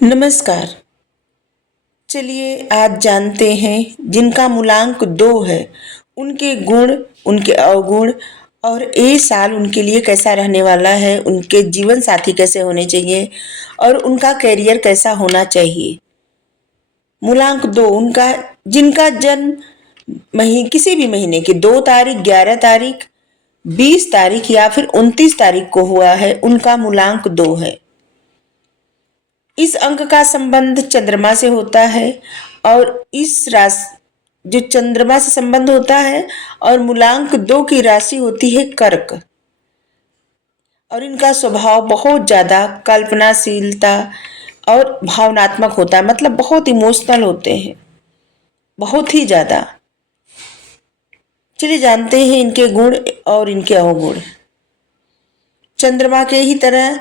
नमस्कार। चलिए आज जानते हैं जिनका मूलांक 2 है, उनके गुण, उनके अवगुण और ये साल उनके लिए कैसा रहने वाला है, उनके जीवन साथी कैसे होने चाहिए और उनका करियर कैसा होना चाहिए। मूलांक 2 उनका जिनका जन्म किसी भी महीने की 2 तारीख, 11 तारीख, 20 तारीख या फिर 29 तारीख को हुआ है, उनका मूलांक 2 है। इस अंक का संबंध चंद्रमा से होता है और इस राशि जो चंद्रमा से संबंध होता है और मूलांक 2 की राशि होती है कर्क। और इनका स्वभाव बहुत ज्यादा कल्पनाशीलता और भावनात्मक होता है, मतलब बहुत इमोशनल होते हैं, बहुत ही ज्यादा। चलिए जानते हैं इनके गुण और इनके अवगुण। चंद्रमा के ही तरह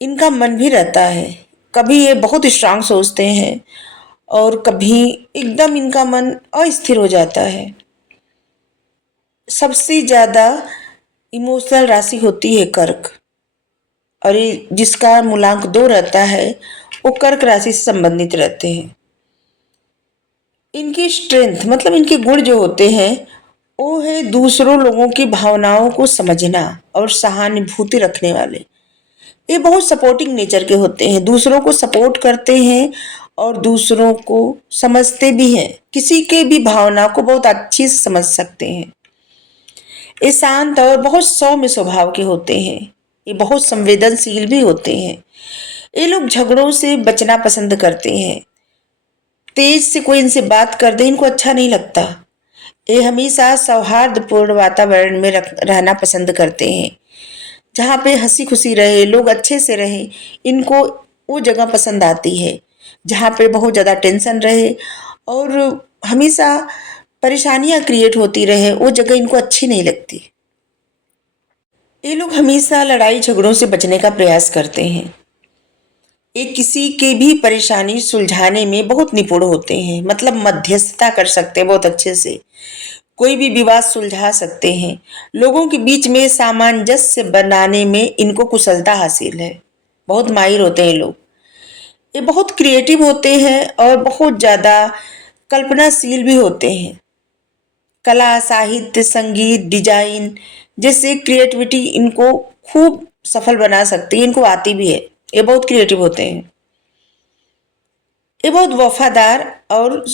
इनका मन भी रहता है, कभी ये बहुत स्ट्रांग सोचते हैं और कभी एकदम इनका मन अस्थिर हो जाता है। सबसे ज्यादा इमोशनल राशि होती है कर्क, और ये जिसका मूलांक 2 रहता है वो कर्क राशि से संबंधित रहते हैं। इनकी स्ट्रेंथ मतलब इनके गुण जो होते हैं वो है दूसरों लोगों की भावनाओं को समझना और सहानुभूति रखने वाले। ये बहुत सपोर्टिंग नेचर के होते हैं, दूसरों को सपोर्ट करते हैं और दूसरों को समझते भी हैं, किसी के भी भावना को बहुत अच्छी से समझ सकते हैं। ये शांत और बहुत सौम्य स्वभाव के होते हैं, ये बहुत संवेदनशील भी होते हैं। ये लोग झगड़ों से बचना पसंद करते हैं, तेज से कोई इनसे बात कर दे इनको अच्छा नहीं लगता। ये हमेशा सौहार्दपूर्ण वातावरण में रहना पसंद करते हैं, जहाँ पे हंसी खुशी रहे, लोग अच्छे से रहे, इनको वो जगह पसंद आती है। जहाँ पे बहुत ज़्यादा टेंशन रहे और हमेशा परेशानियां क्रिएट होती रहे, वो जगह इनको अच्छी नहीं लगती। ये लोग हमेशा लड़ाई झगड़ों से बचने का प्रयास करते हैं। ये किसी के भी परेशानी सुलझाने में बहुत निपुण होते हैं, मतलब मध्यस्थता कर सकते हैं बहुत अच्छे से, कोई भी विवाद सुलझा सकते हैं। लोगों के बीच में सामंजस्य बनाने में इनको कुशलता हासिल है, बहुत माहिर होते हैं लोग। ये बहुत क्रिएटिव होते हैं और बहुत ज़्यादा कल्पनाशील भी होते हैं। कला, साहित्य, संगीत, डिजाइन जैसे क्रिएटिविटी इनको खूब सफल बना सकती है, इनको आती भी है। ये बहुत क्रिएटिव होते हैं। ये बहुत वफादार और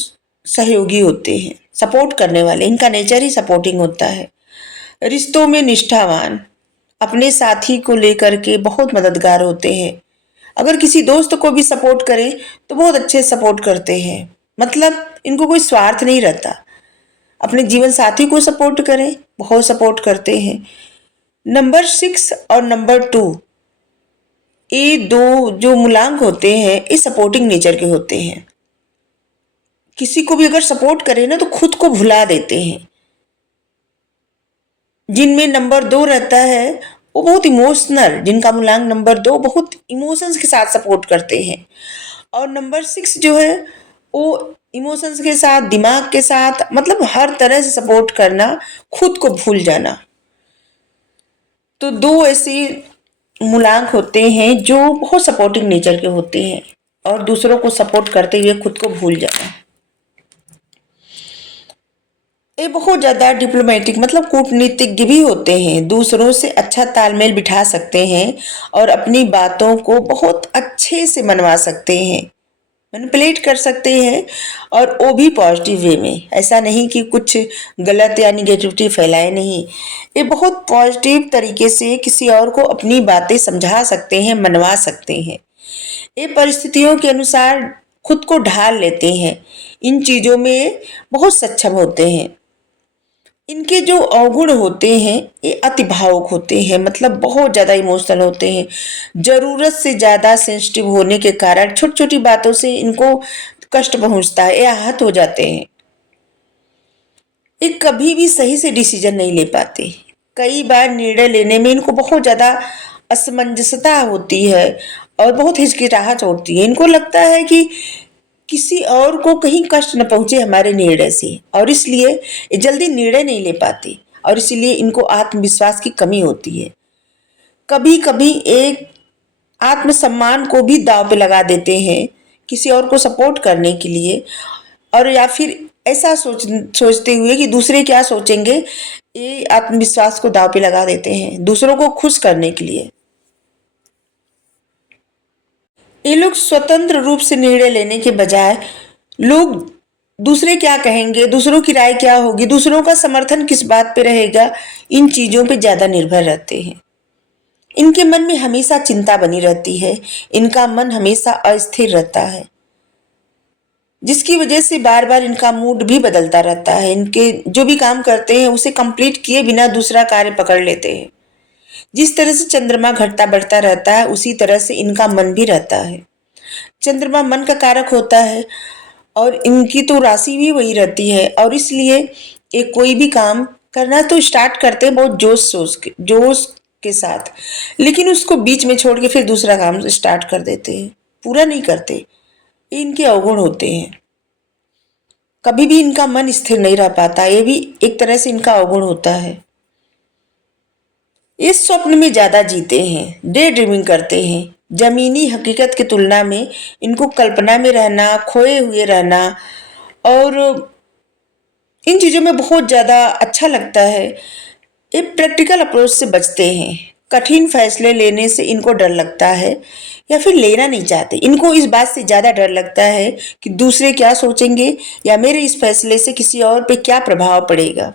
सहयोगी होते हैं, सपोर्ट करने वाले, इनका नेचर ही सपोर्टिंग होता है। रिश्तों में निष्ठावान, अपने साथी को लेकर के बहुत मददगार होते हैं। अगर किसी दोस्त को भी सपोर्ट करें तो बहुत अच्छे सपोर्ट करते हैं, मतलब इनको कोई स्वार्थ नहीं रहता। अपने जीवन साथी को सपोर्ट करें, बहुत सपोर्ट करते हैं। नंबर 6 और नंबर 2, ये दो जो मूलांक होते हैं ये सपोर्टिंग नेचर के होते हैं। किसी को भी अगर सपोर्ट करें ना तो खुद को भुला देते हैं। जिनमें नंबर 2 रहता है वो बहुत इमोशनल, जिनका मूलांक नंबर 2 बहुत इमोशंस के साथ सपोर्ट करते हैं। और नंबर 6 जो है वो इमोशंस के साथ, दिमाग के साथ, मतलब हर तरह से सपोर्ट करना, खुद को भूल जाना। तो दो ऐसे मूलांक होते हैं जो बहुत सपोर्टिंग नेचर के होते हैं और दूसरों को सपोर्ट करते हुए खुद को भूल जाना। ये बहुत ज्यादा डिप्लोमेटिक मतलब कूटनीतिज्ञ भी होते हैं, दूसरों से अच्छा तालमेल बिठा सकते हैं और अपनी बातों को बहुत अच्छे से मनवा सकते हैं, मैनिपुलेट कर सकते हैं, और वो भी पॉजिटिव वे में। ऐसा नहीं कि कुछ गलत या निगेटिविटी फैलाए, नहीं, ये बहुत पॉजिटिव तरीके से किसी और को अपनी बातें समझा सकते हैं, मनवा सकते हैं। ये परिस्थितियों के अनुसार खुद को ढाल लेते हैं, इन चीज़ों में बहुत सक्षम होते हैं। इनके जो अवगुण होते हैं ये अति भावुक होते हैं, मतलब बहुत ज़्यादा इमोशनल होते हैं। ज़रूरत से ज़्यादा सेंसिटिव होने के कारण छोटी छोटी बातों से इनको कष्ट पहुंचता है, ये आहत हो जाते हैं। ये कभी भी सही से डिसीजन नहीं ले पाते, कई बार निर्णय लेने में इनको बहुत ज़्यादा असमंजसता होती है और बहुत हिचकिचाहट होती है। इनको लगता है कि किसी और को कहीं कष्ट न पहुंचे हमारे निर्णय से, और इसलिए ये जल्दी निर्णय नहीं ले पाते और इसीलिए इनको आत्मविश्वास की कमी होती है। कभी कभी एक आत्मसम्मान को भी दांव पे लगा देते हैं किसी और को सपोर्ट करने के लिए, और या फिर ऐसा सोचते हुए कि दूसरे क्या सोचेंगे, ये आत्मविश्वास को दांव पे लगा देते हैं दूसरों को खुश करने के लिए। ये लोग स्वतंत्र रूप से निर्णय लेने के बजाय लोग दूसरे क्या कहेंगे, दूसरों की राय क्या होगी, दूसरों का समर्थन किस बात पे रहेगा, इन चीजों पे ज्यादा निर्भर रहते हैं। इनके मन में हमेशा चिंता बनी रहती है, इनका मन हमेशा अस्थिर रहता है, जिसकी वजह से बार बार इनका मूड भी बदलता रहता है। इनके जो भी काम करते हैं उसे कंप्लीट किए बिना दूसरा कार्य पकड़ लेते हैं। जिस तरह से चंद्रमा घटता बढ़ता रहता है उसी तरह से इनका मन भी रहता है। चंद्रमा मन का कारक होता है और इनकी तो राशि भी वही रहती है, और इसलिए एक कोई भी काम करना तो स्टार्ट करते हैं बहुत जोश के साथ, लेकिन उसको बीच में छोड़ के फिर दूसरा काम स्टार्ट कर देते हैं, पूरा नहीं करते। ये इनके अवगुण होते हैं, कभी भी इनका मन स्थिर नहीं रह पाता, ये भी एक तरह से इनका अवगुण होता है। इस स्वप्न में ज्यादा जीते हैं, डे ड्रीमिंग करते हैं। जमीनी हकीकत की तुलना में इनको कल्पना में रहना, खोए हुए रहना और इन चीजों में बहुत ज्यादा अच्छा लगता है। ये प्रैक्टिकल अप्रोच से बचते हैं, कठिन फैसले लेने से इनको डर लगता है या फिर लेना नहीं चाहते। इनको इस बात से ज्यादा डर लगता है कि दूसरे क्या सोचेंगे या मेरे इस फैसले से किसी और पे क्या प्रभाव पड़ेगा।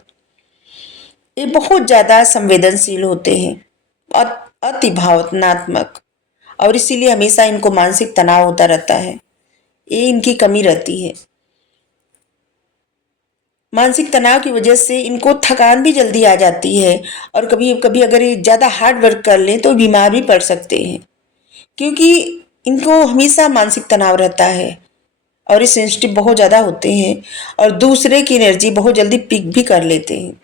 ये बहुत ज्यादा संवेदनशील होते हैं, अति भावनात्मक, और इसीलिए हमेशा इनको मानसिक तनाव होता रहता है। ये इनकी कमी रहती है। मानसिक तनाव की वजह से इनको थकान भी जल्दी आ जाती है, और कभी कभी अगर ये ज्यादा हार्ड वर्क कर लें तो बीमार भी पड़ सकते हैं, क्योंकि इनको हमेशा मानसिक तनाव रहता है और ये सेंसिटिव बहुत ज्यादा होते हैं और दूसरे की एनर्जी बहुत जल्दी पिक भी कर लेते हैं।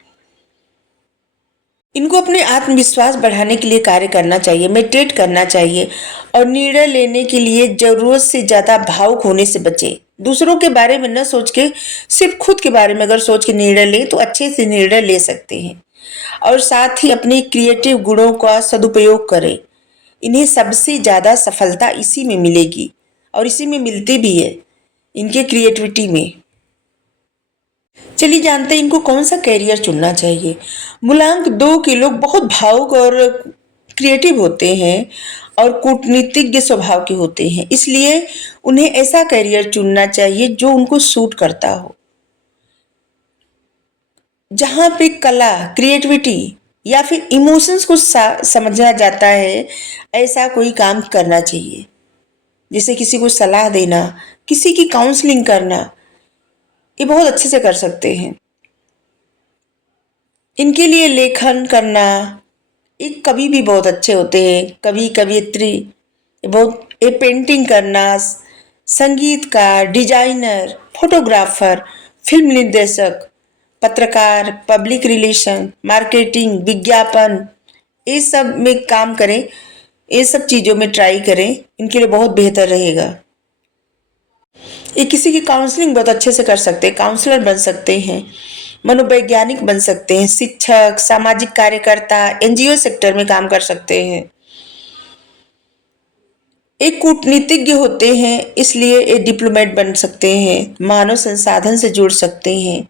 इनको अपने आत्मविश्वास बढ़ाने के लिए कार्य करना चाहिए, मेडिटेट करना चाहिए, और निर्णय लेने के लिए जरूरत से ज्यादा भावुक होने से बचे। दूसरों के बारे में न सोच के सिर्फ खुद के बारे में अगर सोच के निर्णय ले तो अच्छे से निर्णय ले सकते हैं, और साथ ही अपने क्रिएटिव गुणों का सदुपयोग करें। इन्हें सबसे ज्यादा सफलता इसी में मिलेगी, और इसी में मिलती भी है, इनके क्रिएटिविटी में। चलिए जानते हैं इनको कौन सा कैरियर चुनना चाहिए। मूलांक 2 के लोग बहुत भावुक और क्रिएटिव होते हैं और कूटनीतिज्ञ स्वभाव के होते हैं, इसलिए उन्हें ऐसा कैरियर चुनना चाहिए जो उनको सूट करता हो, जहां पे कला, क्रिएटिविटी या फिर इमोशंस को समझा जाता है। ऐसा कोई काम करना चाहिए, जैसे किसी को सलाह देना, किसी की काउंसलिंग करना, ये बहुत अच्छे से कर सकते हैं। इनके लिए लेखन करना, एक कवि भी बहुत अच्छे होते हैं, कवि कवियत्री, बहुत ये पेंटिंग करना, संगीतकार, डिजाइनर, फोटोग्राफर, फिल्म निर्देशक, पत्रकार, पब्लिक रिलेशन, मार्केटिंग, विज्ञापन, ये सब में काम करें, ये सब चीज़ों में ट्राई करें, इनके लिए बहुत बेहतर रहेगा। ये किसी की काउंसलिंग बहुत अच्छे से कर सकते हैं, काउंसलर बन सकते हैं, मनोवैज्ञानिक बन सकते हैं, शिक्षक, सामाजिक कार्यकर्ता, एनजीओ सेक्टर में काम कर सकते हैं। एक कूटनीतिज्ञ होते हैं, इसलिए एक डिप्लोमेट बन सकते हैं, मानव संसाधन से जुड़ सकते हैं,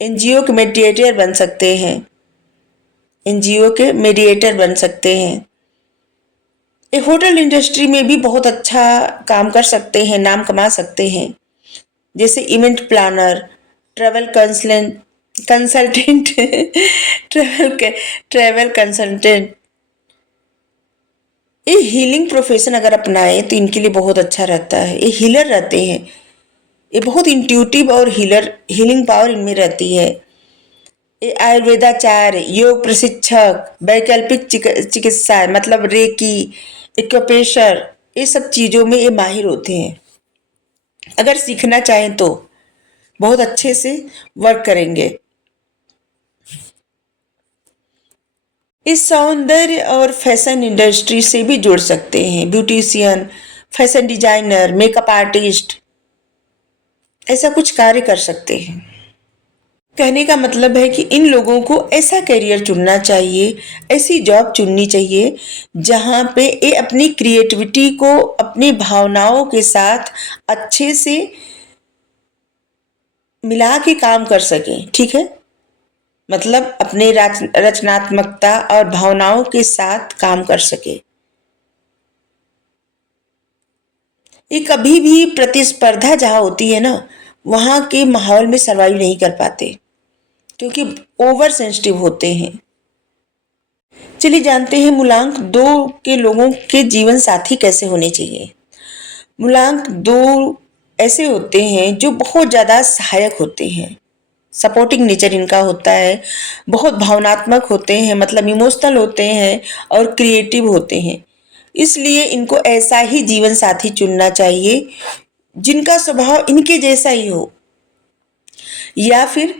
एनजीओ के मेडिएटर बन सकते हैं, एनजीओ के मेडिएटर बन सकते हैं। ये होटल इंडस्ट्री में भी बहुत अच्छा काम कर सकते हैं, नाम कमा सकते हैं, जैसे event planner, travel consultant travel consultant. ये हीलिंग प्रोफेशन अगर अपनाए तो इनके लिए बहुत अच्छा रहता है। ये हीलर रहते हैं, ये बहुत इंट्यूटिव और हीलिंग पावर इनमें रहती है। ये आयुर्वेदाचार्य, योग प्रशिक्षक, वैकल्पिक चिकित्सा मतलब रेकी, एक्यूप्रेशर, ये सब चीज़ों में ये माहिर होते हैं। अगर सीखना चाहें तो बहुत अच्छे से वर्क करेंगे। इस सौंदर्य और फैशन इंडस्ट्री से भी जुड़ सकते हैं, beautician, fashion designer, makeup artist, ऐसा कुछ कार्य कर सकते हैं। कहने का मतलब है कि इन लोगों को ऐसा करियर चुनना चाहिए, ऐसी जॉब चुननी चाहिए जहाँ पे ये अपनी क्रिएटिविटी को अपनी भावनाओं के साथ अच्छे से मिला के काम कर सकें। ठीक है, मतलब अपने रचनात्मकता और भावनाओं के साथ काम कर सके। ये कभी भी प्रतिस्पर्धा जहाँ होती है ना, वहाँ के माहौल में सरवाइव नहीं कर पाते क्योंकि ओवर सेंसिटिव होते हैं। चलिए जानते हैं मूलांक 2 के लोगों के जीवन साथी कैसे होने चाहिए। मूलांक 2 ऐसे होते हैं जो बहुत ज़्यादा सहायक होते हैं, सपोर्टिंग नेचर इनका होता है, बहुत भावनात्मक होते हैं, मतलब इमोशनल होते हैं और क्रिएटिव होते हैं। इसलिए इनको ऐसा ही जीवन साथी चुनना चाहिए जिनका स्वभाव इनके जैसा ही हो, या फिर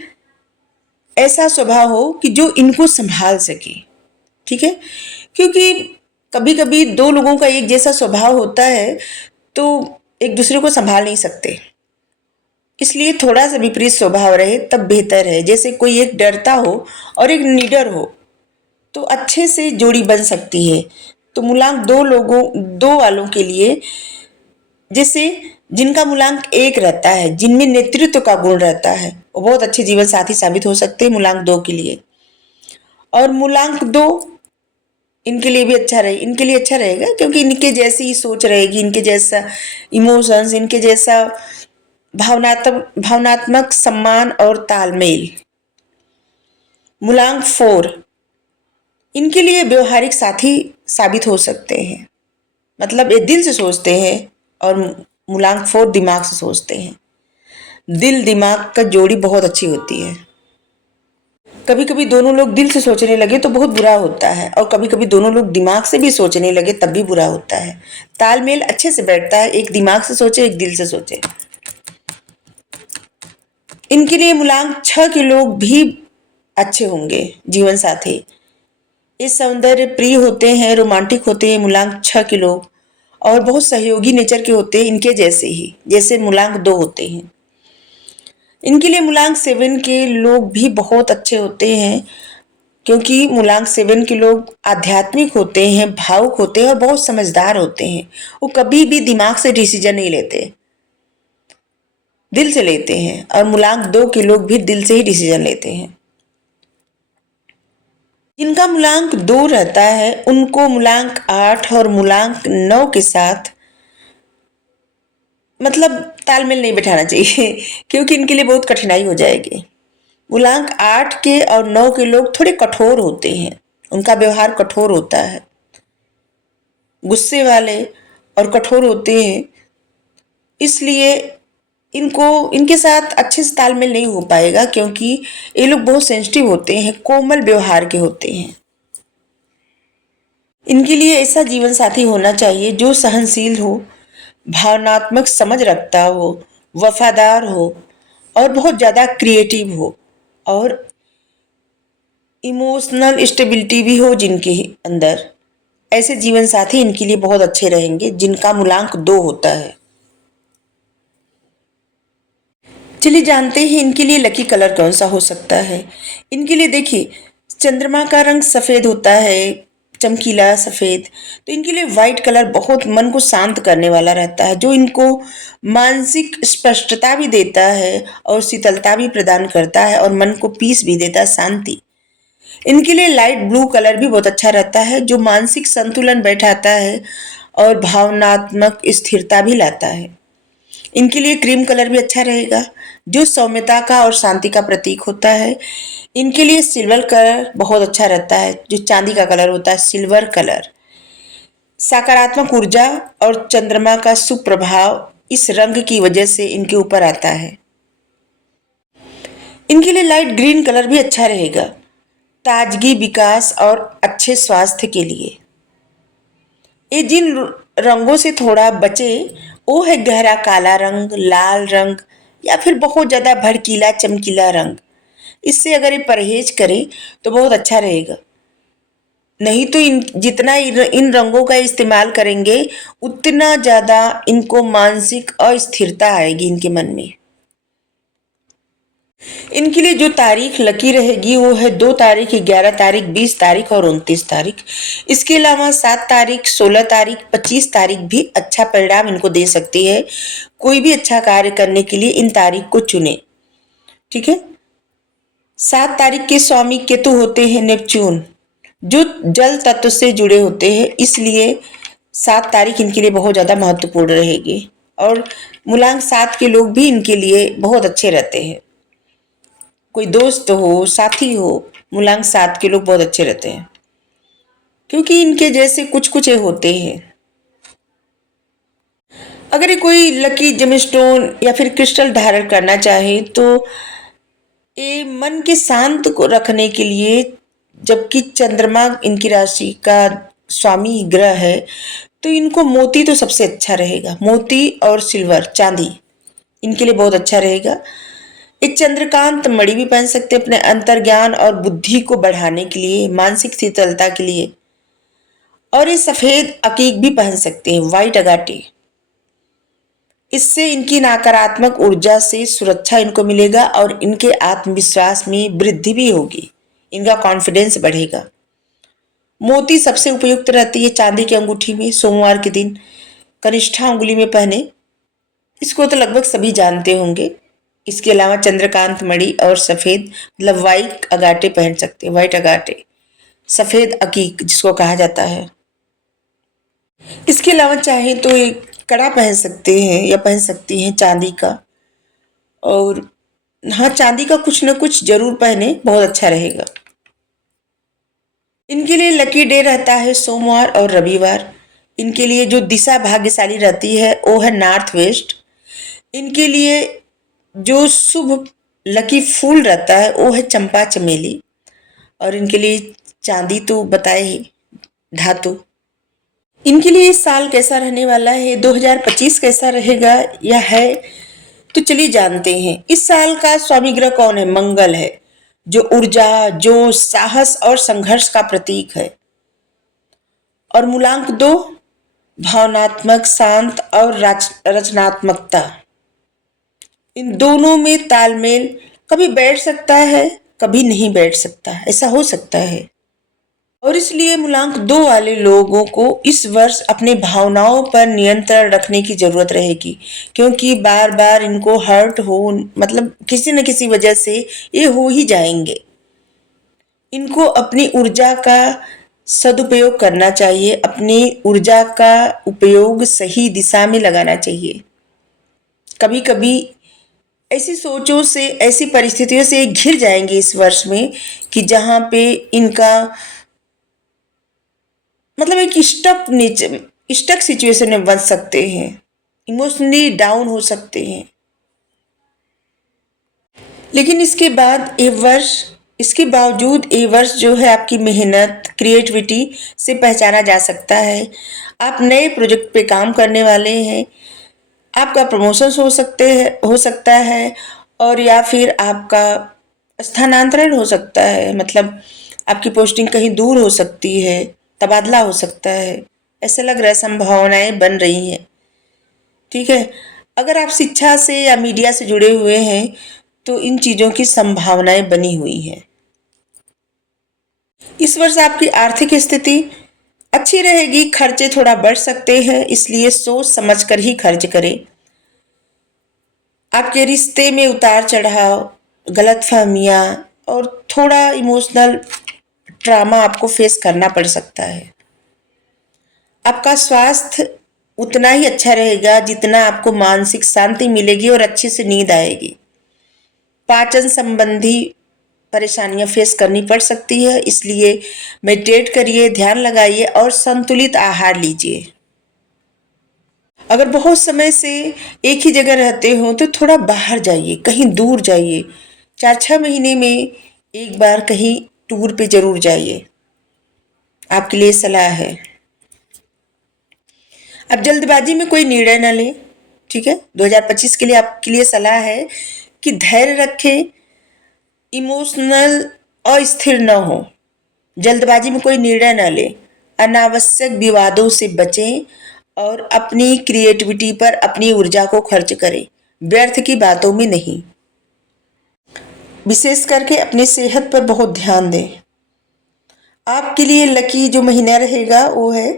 ऐसा स्वभाव हो कि जो इनको संभाल सके। ठीक है, क्योंकि कभी कभी दो लोगों का एक जैसा स्वभाव होता है तो एक दूसरे को संभाल नहीं सकते, इसलिए थोड़ा सा विपरीत स्वभाव रहे तब बेहतर है। जैसे कोई एक डरता हो और एक निडर हो तो अच्छे से जोड़ी बन सकती है। तो मूलांक 2 वालों के लिए, जैसे जिनका मूलांक 1 रहता है, जिनमें नेतृत्व का गुण रहता है, वो बहुत अच्छे जीवन साथी साबित हो सकते हैं मूलांक 2 के लिए। और मूलांक 2 इनके लिए भी इनके लिए अच्छा रहेगा क्योंकि इनके जैसी ही सोच रहेगी, इनके जैसा इमोशंस, इनके जैसा भावनात्मक सम्मान और तालमेल। मूलांक 4 इनके लिए व्यवहारिक साथी साबित हो सकते हैं, मतलब ये दिल से सोचते हैं, और मूलांक 4 दिमाग से सोचते हैं। दिल दिमाग का जोड़ी बहुत अच्छी होती है। कभी कभी दोनों लोग दिल से सोचने लगे तो बहुत बुरा होता है, और कभी कभी दोनों लोग दिमाग से भी सोचने लगे तब भी बुरा होता है। तालमेल अच्छे से बैठता है, एक दिमाग से सोचे एक दिल से सोचे। इनके लिए मूलांक 6 के लोग भी अच्छे होंगे जीवन साथी। ये सौंदर्य प्रिय होते हैं, रोमांटिक होते हैं मूलांक 6 के लोग, और बहुत सहयोगी नेचर के होते हैं, इनके जैसे ही, जैसे मूलांक 2 होते हैं। इनके लिए मूलांक 7 के लोग भी बहुत अच्छे होते हैं क्योंकि मूलांक 7 के लोग आध्यात्मिक होते हैं, भावुक होते हैं और बहुत समझदार होते हैं। वो कभी भी दिमाग से डिसीजन नहीं लेते, दिल से लेते हैं, और मूलांक 2 के लोग भी दिल से ही डिसीजन लेते हैं। जिनका मूलांक 2 रहता है उनको मूलांक 8 और मूलांक 9 के साथ मतलब तालमेल नहीं बिठाना चाहिए क्योंकि इनके लिए बहुत कठिनाई हो जाएगी। मूलांक 8 के और 9 के लोग थोड़े कठोर होते हैं, उनका व्यवहार कठोर होता है, गुस्से वाले और कठोर होते हैं, इसलिए इनको इनके साथ अच्छे से तालमेल नहीं हो पाएगा क्योंकि ये लोग बहुत सेंसिटिव होते हैं, कोमल व्यवहार के होते हैं। इनके लिए ऐसा जीवन साथी होना चाहिए जो सहनशील हो, भावनात्मक समझ रखता हो, वफादार हो और बहुत ज़्यादा क्रिएटिव हो, और इमोशनल स्टेबिलिटी भी हो जिनके अंदर। ऐसे जीवन साथी इनके लिए बहुत अच्छे रहेंगे जिनका मूलांक 2 होता है। चलिए जानते हैं इनके लिए लकी कलर कौन सा हो सकता है। इनके लिए देखिए, चंद्रमा का रंग सफ़ेद होता है, चमकीला सफ़ेद, तो इनके लिए वाइट कलर बहुत मन को शांत करने वाला रहता है, जो इनको मानसिक स्पष्टता भी देता है और शीतलता भी प्रदान करता है और मन को पीस भी देता है, शांति। इनके लिए लाइट ब्लू कलर भी बहुत अच्छा रहता है जो मानसिक संतुलन बैठाता है और भावनात्मक स्थिरता भी लाता है। इनके लिए क्रीम कलर भी अच्छा रहेगा जो सौम्यता का और शांति का प्रतीक होता है। इनके लिए सिल्वर कलर बहुत अच्छा रहता है, जो चांदी का कलर होता है, सिल्वर कलर। सकारात्मक ऊर्जा और चंद्रमा का शुभ प्रभाव इस रंग की वजह से इनके ऊपर आता है। इनके लिए लाइट ग्रीन कलर भी अच्छा रहेगा, ताजगी, विकास और अच्छे स्वास्थ्य के लिए। ये जिन रंगों से थोड़ा बचे वो है गहरा काला रंग, लाल रंग, या फिर बहुत ज़्यादा भड़कीला चमकीला रंग। इससे अगर ये परहेज करें तो बहुत अच्छा रहेगा। नहीं तो जितना इन रंगों का इस्तेमाल करेंगे उतना ज़्यादा इनको मानसिक अस्थिरता आएगी इनके मन में। इनके लिए जो तारीख लकी रहेगी वो है 2 तारीख, 11 तारीख, 20 तारीख और 29 तारीख। इसके अलावा 7 तारीख, 16 तारीख, 25 तारीख भी अच्छा परिणाम इनको दे सकती है। कोई भी अच्छा कार्य करने के लिए इन तारीख को चुने। ठीक है। 7 तारीख के स्वामी केतु होते हैं नेपच्यून, जो जल तत्व से जुड़े होते हैं, इसलिए 7 तारीख इनके लिए बहुत ज्यादा महत्वपूर्ण रहेगी। और मूलांक 7 के लोग भी इनके लिए बहुत अच्छे रहते हैं। कोई दोस्त हो, साथी हो, मूलांक 7 के लोग बहुत अच्छे रहते हैं, क्योंकि इनके जैसे कुछ कुछ होते हैं। अगर ये कोई लकी जेमस्टोन या फिर क्रिस्टल धारण करना चाहे तो ये मन के शांत को रखने के लिए, जबकि चंद्रमा इनकी राशि का स्वामी ग्रह है, तो इनको मोती तो सबसे अच्छा रहेगा। मोती और सिल्वर, चांदी इनके लिए बहुत अच्छा रहेगा। एक चंद्रकांत मणि भी पहन सकते हैं अपने अंतर्ज्ञान और बुद्धि को बढ़ाने के लिए, मानसिक शीतलता के लिए। और ये सफेद अकीक भी पहन सकते हैं, व्हाइट अगाटे। इससे इनकी नकारात्मक ऊर्जा से सुरक्षा इनको मिलेगा और इनके आत्मविश्वास में वृद्धि भी होगी, इनका कॉन्फिडेंस बढ़ेगा। मोती सबसे उपयुक्त रहती है चांदी की अंगूठी में, सोमवार के दिन कनिष्ठा उंगली में पहने। इसको तो लगभग सभी जानते होंगे। इसके अलावा चंद्रकांत मणि और सफेद मतलब व्हाइट अगाटे पहन सकते हैं, व्हाइट अगाटे, सफेद अकीक जिसको कहा जाता है। इसके अलावा चाहे तो एक कड़ा पहन सकते हैं या पहन सकती हैं चांदी का। और हाँ, चांदी का कुछ न कुछ जरूर पहने, बहुत अच्छा रहेगा। इनके लिए लकी डे रहता है सोमवार और रविवार। इनके लिए जो दिशा भाग्यशाली रहती है वो है नॉर्थ वेस्ट। इनके लिए जो शुभ लकी फूल रहता है वो है चंपा चमेली। और इनके लिए चांदी तो बताए ही, धातु। इनके लिए इस साल कैसा रहने वाला है, 2025 कैसा रहेगा या है, तो चलिए जानते हैं। इस साल का स्वामी ग्रह कौन है? मंगल है, जो ऊर्जा, जो साहस और संघर्ष का प्रतीक है। और मूलांक 2, भावनात्मक, शांत और रचनात्मकता। इन दोनों में तालमेल कभी बैठ सकता है, कभी नहीं बैठ सकता, ऐसा हो सकता है। और इसलिए मूलांक 2 वाले लोगों को इस वर्ष अपने भावनाओं पर नियंत्रण रखने की जरूरत रहेगी, क्योंकि बार बार इनको हर्ट हो, मतलब किसी न किसी वजह से ये हो ही जाएंगे। इनको अपनी ऊर्जा का सदुपयोग करना चाहिए, अपनी ऊर्जा का उपयोग सही दिशा में लगाना चाहिए। कभी कभी ऐसी सोचों से, ऐसी परिस्थितियों से घिर जाएंगे इस वर्ष में कि जहां पे इनका मतलब एक स्टक सिचुएशन में बन सकते हैं, इमोशनली डाउन हो सकते हैं। लेकिन इसके बावजूद ये वर्ष जो है आपकी मेहनत, क्रिएटिविटी से पहचाना जा सकता है। आप नए प्रोजेक्ट पे काम करने वाले हैं, आपका प्रमोशन हो सकता है, और या फिर आपका स्थानांतरण हो सकता है, मतलब आपकी पोस्टिंग कहीं दूर हो सकती है, तबादला हो सकता है। ऐसे लग रहा है, संभावनाएं बन रही हैं। ठीक है। अगर आप शिक्षा से या मीडिया से जुड़े हुए हैं तो इन चीजों की संभावनाएं बनी हुई हैं। इस वर्ष आपकी आर्थिक स्थिति अच्छी रहेगी, खर्चे थोड़ा बढ़ सकते हैं, इसलिए सोच समझकर ही खर्च करें। आपके रिश्ते में उतार चढ़ाव, गलतफहमियां और थोड़ा इमोशनल ट्रामा आपको फेस करना पड़ सकता है। आपका स्वास्थ्य उतना ही अच्छा रहेगा जितना आपको मानसिक शांति मिलेगी और अच्छे से नींद आएगी। पाचन संबंधी परेशानियां फेस करनी पड़ सकती है, इसलिए मेडिटेट करिए, ध्यान लगाइए और संतुलित आहार लीजिए। अगर बहुत समय से एक ही जगह रहते हो तो थोड़ा बाहर जाइए, कहीं दूर जाइए। 4-6 महीने में एक बार कहीं टूर पे जरूर जाइए, आपके लिए सलाह है। अब जल्दबाजी में कोई निर्णय न लें। ठीक है। 2025 के लिए आपके लिए सलाह है कि धैर्य रखें, इमोशनल अस्थिर न हो, जल्दबाजी में कोई निर्णय न लें, अनावश्यक विवादों से बचें और अपनी क्रिएटिविटी पर अपनी ऊर्जा को खर्च करें, व्यर्थ की बातों में नहीं। विशेष करके अपनी सेहत पर बहुत ध्यान दें। आपके लिए लकी जो महीना रहेगा वो है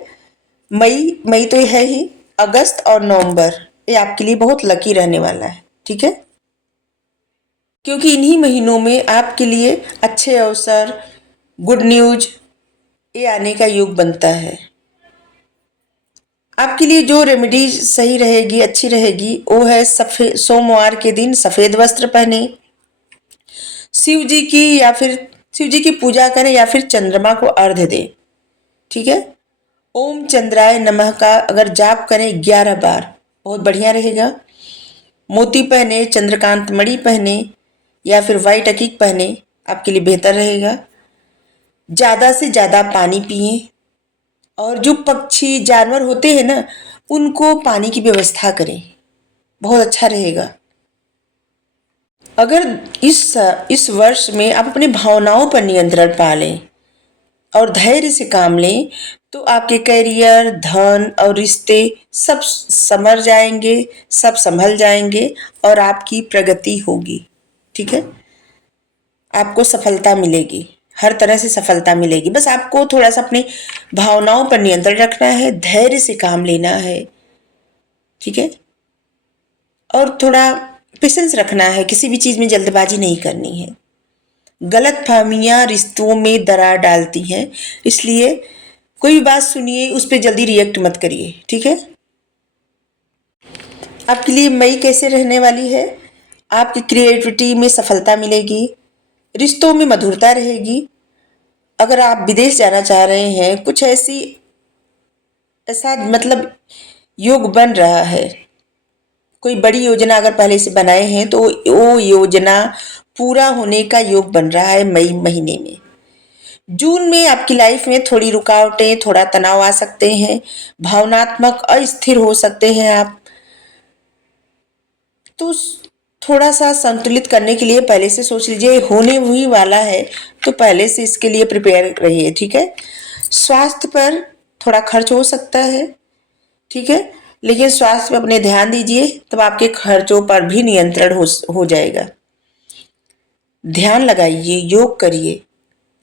मई। मई तो है ही, अगस्त और नवंबर ये आपके लिए बहुत लकी रहने वाला है। ठीक है, क्योंकि इन्हीं महीनों में आपके लिए अच्छे अवसर, गुड न्यूज ये आने का योग बनता है। आपके लिए जो रेमेडी सही रहेगी, अच्छी रहेगी, वो है सफेद सोमवार के दिन सफेद वस्त्र पहने, शिव जी की या फिर शिव जी की पूजा करें या फिर चंद्रमा को अर्घ्य दें। ठीक है, ओम चंद्राय नमः का अगर जाप करें 11 बार बहुत बढ़िया रहेगा। मोती पहने, चंद्रकांत मणि पहने या फिर वाइट अकीक पहने, आपके लिए बेहतर रहेगा। ज़्यादा से ज़्यादा पानी पिए और जो पक्षी जानवर होते हैं ना उनको पानी की व्यवस्था करें, बहुत अच्छा रहेगा। अगर इस वर्ष में आप अपनी भावनाओं पर नियंत्रण पा लें और धैर्य से काम लें तो आपके करियर, धन और रिश्ते सब संवर जाएंगे, सब संभल जाएंगे और आपकी प्रगति होगी। ठीक है, आपको सफलता मिलेगी, हर तरह से सफलता मिलेगी। बस आपको थोड़ा सा अपनी भावनाओं पर नियंत्रण रखना है, धैर्य से काम लेना है। ठीक है, और थोड़ा पेशेंस रखना है, किसी भी चीज़ में जल्दबाजी नहीं करनी है। गलत फहमियाँ रिश्तों में दरार डालती हैं, इसलिए कोई भी बात सुनिए उस पर जल्दी रिएक्ट मत करिए। ठीक है, आपके लिए मई कैसे रहने वाली है? आपकी क्रिएटिविटी में सफलता मिलेगी, रिश्तों में मधुरता रहेगी। अगर आप विदेश जाना चाह रहे हैं, कुछ ऐसा मतलब योग बन रहा है, कोई बड़ी योजना अगर पहले से बनाए हैं तो वो योजना पूरा होने का योग बन रहा है मई महीने में। जून में आपकी लाइफ में थोड़ी रुकावटें, थोड़ा तनाव आ सकते हैं, भावनात्मक अस्थिर हो सकते हैं आप, तो थोड़ा सा संतुलित करने के लिए पहले से सोच लीजिए, होने ही वाला है तो पहले से इसके लिए प्रिपेयर रहिए। ठीक है, स्वास्थ्य पर थोड़ा खर्च हो सकता है। ठीक है, लेकिन स्वास्थ्य पर अपने ध्यान दीजिए, तब आपके खर्चों पर भी नियंत्रण हो जाएगा। ध्यान लगाइए, योग करिए,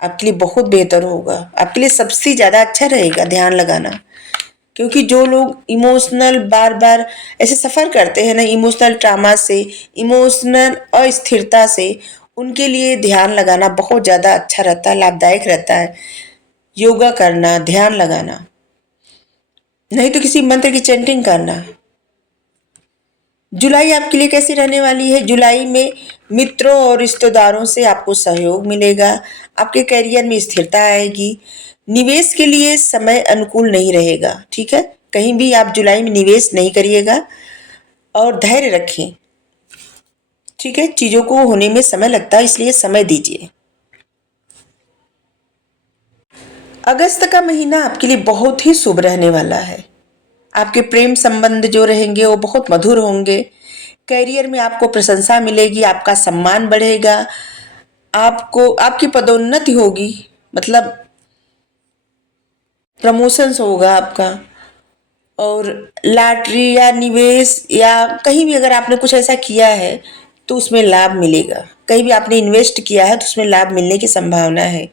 आपके लिए बहुत बेहतर होगा। आपके लिए सबसे ज़्यादा अच्छा रहेगा ध्यान लगाना, क्योंकि जो लोग इमोशनल बार बार ऐसे सफ़र करते हैं ना, इमोशनल ट्रामा से, इमोशनल अस्थिरता से, उनके लिए ध्यान लगाना बहुत ज़्यादा अच्छा रहता है, लाभदायक रहता है। योगा करना, ध्यान लगाना, नहीं तो किसी मंत्र की चैंटिंग करना। जुलाई आपके लिए कैसी रहने वाली है? जुलाई में मित्रों और रिश्तेदारों से आपको सहयोग मिलेगा, आपके करियर में स्थिरता आएगी। निवेश के लिए समय अनुकूल नहीं रहेगा। ठीक है, कहीं भी आप जुलाई में निवेश नहीं करिएगा और धैर्य रखें। ठीक है, चीज़ों को होने में समय लगता है, इसलिए समय दीजिए। अगस्त का महीना आपके लिए बहुत ही शुभ रहने वाला है। आपके प्रेम संबंध जो रहेंगे वो बहुत मधुर होंगे। करियर में आपको प्रशंसा मिलेगी, आपका सम्मान बढ़ेगा, आपको आपकी पदोन्नति होगी, मतलब प्रमोशंस होगा आपका। और लॉटरी या निवेश या कहीं भी अगर आपने कुछ ऐसा किया है तो उसमें लाभ मिलेगा। कहीं भी आपने इन्वेस्ट किया है तो उसमें लाभ मिलने की संभावना है।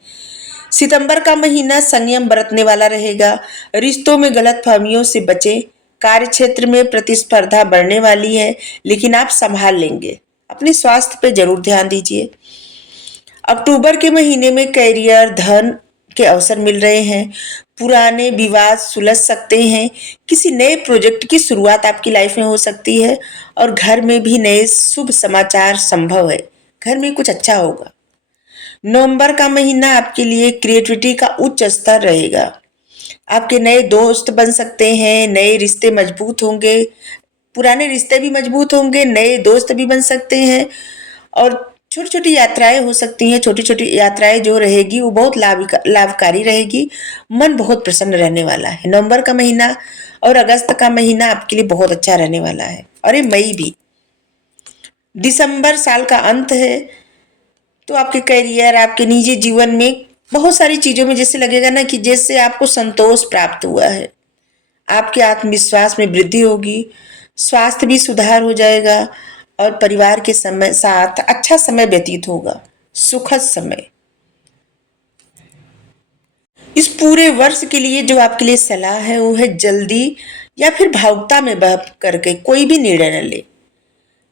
सितंबर का महीना संयम बरतने वाला रहेगा। रिश्तों में गलतफहमियों से बचें। कार्य क्षेत्र में प्रतिस्पर्धा बढ़ने वाली है, लेकिन आप संभाल लेंगे। अपने स्वास्थ्य पे जरूर ध्यान दीजिए। अक्टूबर के महीने में करियर, धन के अवसर मिल रहे हैं। पुराने विवाद सुलझ सकते हैं। किसी नए प्रोजेक्ट की शुरुआत आपकी लाइफ में हो सकती है और घर में भी नए शुभ समाचार संभव है। घर में कुछ अच्छा होगा। नवंबर का महीना आपके लिए क्रिएटिविटी का उच्च स्तर रहेगा। आपके नए दोस्त बन सकते हैं, नए रिश्ते मजबूत होंगे, पुराने रिश्ते भी मजबूत होंगे, नए दोस्त भी बन सकते हैं और छोटी छोटी यात्राएं हो सकती हैं। छोटी छोटी यात्राएं जो रहेगी वो बहुत लाभकारी रहेगी। मन बहुत प्रसन्न रहने वाला है। नवंबर का महीना और अगस्त का महीना आपके लिए बहुत अच्छा रहने वाला है, और ये मई भी। दिसंबर साल का अंत है तो आपके करियर, आपके निजी जीवन में बहुत सारी चीज़ों में जैसे लगेगा ना कि जैसे आपको संतोष प्राप्त हुआ है। आपके आत्मविश्वास में वृद्धि होगी, स्वास्थ्य भी सुधार हो जाएगा, और परिवार के समय साथ अच्छा समय व्यतीत होगा, सुखद समय। इस पूरे वर्ष के लिए जो आपके लिए सलाह है वो है जल्दी या फिर भावुकता में बह करके कोई भी निर्णय न ले।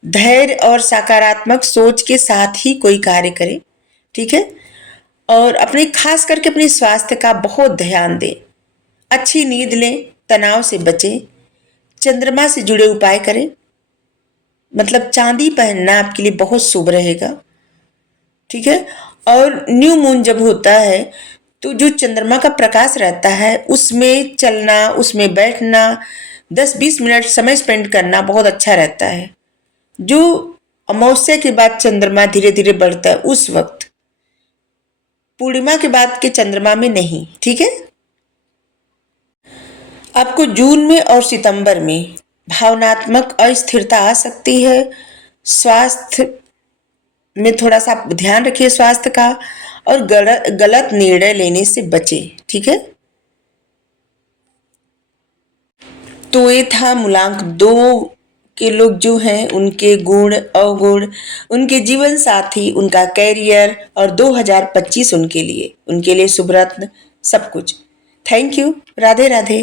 धैर्य और सकारात्मक सोच के साथ ही कोई कार्य करे, ठीक है? और अपने खास करके अपने स्वास्थ्य का बहुत ध्यान दें। अच्छी नींद लें, तनाव से बचें, चंद्रमा से जुड़े उपाय करें। मतलब चांदी पहनना आपके लिए बहुत शुभ रहेगा, ठीक है? और न्यू मून जब होता है तो जो चंद्रमा का प्रकाश रहता है उसमें चलना, उसमें बैठना, 10-20 मिनट समय स्पेंड करना बहुत अच्छा रहता है। जो अमावस्या के बाद चंद्रमा धीरे धीरे बढ़ता है उस वक्त, पूर्णिमा के बाद के चंद्रमा में नहीं, ठीक है? आपको जून में और सितंबर में भावनात्मक अस्थिरता आ सकती है। स्वास्थ्य में थोड़ा सा आप ध्यान रखिए स्वास्थ्य का, और गलत गलत निर्णय लेने से बचे, ठीक है? तो ये था मूलांक 2 के लोग जो हैं उनके गुण अवगुण, उनके जीवन साथी, उनका कैरियर, और 2025 उनके लिए शुभ रत्न सब कुछ। Thank you. राधे राधे।